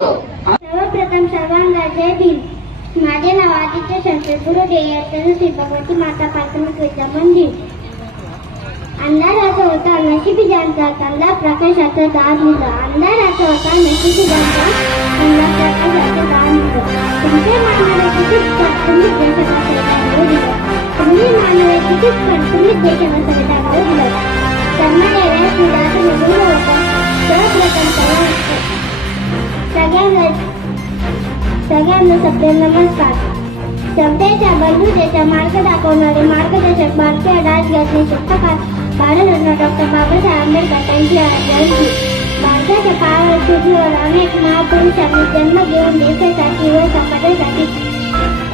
सर्वप्रथम सर्वांना जय भीम. माझे नाव आदित्य शंकर गुरुडे श्री भगवती माता प्राथमिक विद्या मंदिर. अंधाराचा होता नशिबी ज्यांचा चांगला प्रकाशाचा दार दिला अंधाराचा होता नशिबी ज्यांचा चांगला प्रकाशाचा दान होता. तुमचे मानवे किती पट तुम्ही देशाला संविधान दिलं. तुम्ही मानवे किती तुम्ही देशाचा संविधान दिलं. कर्मदेव्या श्रीदास निघून होता. सर्वप्रथम सर्वांना सगळ्यांना सगळ्यांना सभ्य नमस्कार. सभ्यतेच्या बंधुतेचा मार्ग दाखवणारे मार्गदर्शक भारतीय राजघटने शिक्षकात भारतरत्न डॉक्टर बाबासाहेब आंबेडकर यांची जयंती भारताच्या काळावर पृथ्वीवर अनेक महापुरुषांनी जन्म घेऊन देशासाठी व समाजासाठी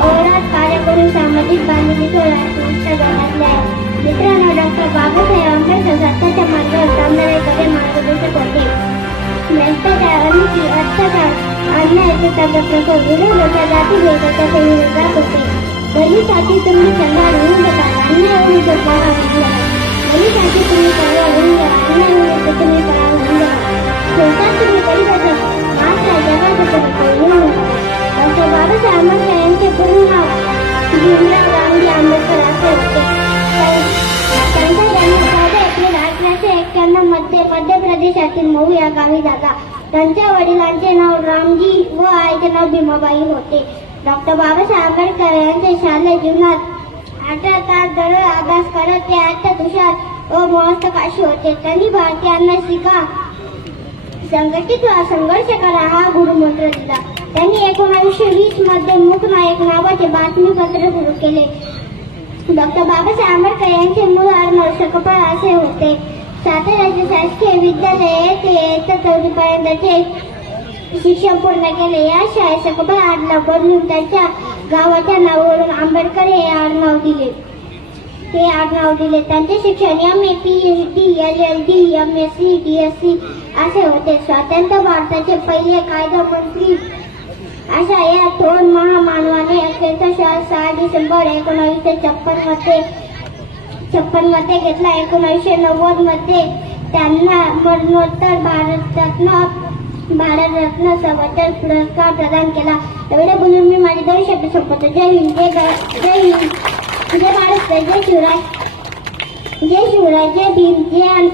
ओरात कार्य करून सामाजिक बांधिलकीवर राष्ट्रनिष्ठ घातले आहे मित्रांनो डॉक्टर बाबासाहेब की अर्थता अन्य अर्थताचा को विरोध होता जाती भेटाच्या सेवेने जात होते दलिताची तुम्ही संघात होऊन जाता अन्य होऊन जाता दलिताची तुम्ही सर्व होऊन जा अन्य होऊन जाता तुम्ही सर्व होऊन जा शेवटात तुम्ही करीत असत मात्र जगात तुम्ही पहिले होता डॉक्टर बाबासाहेब आंबेडकर यांचे पूर्ण नाव भीमराव गांधी आंबेडकर चंदा जाने त्यांचा जन्म अपने राज्य से एक मध्ये मध्य प्रदेश मऊ या गावी झाला त्यांच्या वडिलांचे नाव रामजी व आईचे नाव भीमाबाई होते. डॉक्टर बाबासाहेब आंबेडकर यांच्या शालेय जीवनात अठरा तास दररोज अभ्यास करत ते अत्यंत तुषार व मोहस्तकाशी होते. त्यांनी भारतीयांना शिका संघटित व्हा संघर्ष करा हा गुरुमंत्र दिला. त्यांनी एकोणीसशे वीसमध्ये मूक नायक नावाचे बातमीपत्र सुरू केले. डॉक्टर बाबासाहेब आंबेडकर यांचे मूळ आडनाव शकपाळ असे होते. साताऱ्याचे शासकीय विद्यालय ते इयत्ता चौथी पर्यंतचे शिक्षण पूर्ण केले. या शाळेत सकपाळ आडनाव बदलून त्यांच्या गावाच्या नावावरून आंबेडकर हे आडनाव दिले. ते आडनाव दिले. त्यांचे शिक्षण M A P H D L L D M S C D S C असे होते. स्वातंत्र्य भारताचे पहिले कायदा मंत्री अशा या दोन महामानवाने त्यांचा श्वास सहा डिसेंबर एकोणावीसशे छप्पनमध्ये छप्पनमध्ये घेतला एकोणीसशे नव्वदमध्ये त्यांना मरणोत्तर भारतरत्न भारतरत्न सवतर पुरस्कार प्रदान केला. एवढे बोलून मी माझे दोन शब्द संपवतो. जय हिंद जय जय हिंद. जय महाराष्ट्र जय शिवराय. जय शिवराय जय भीम जय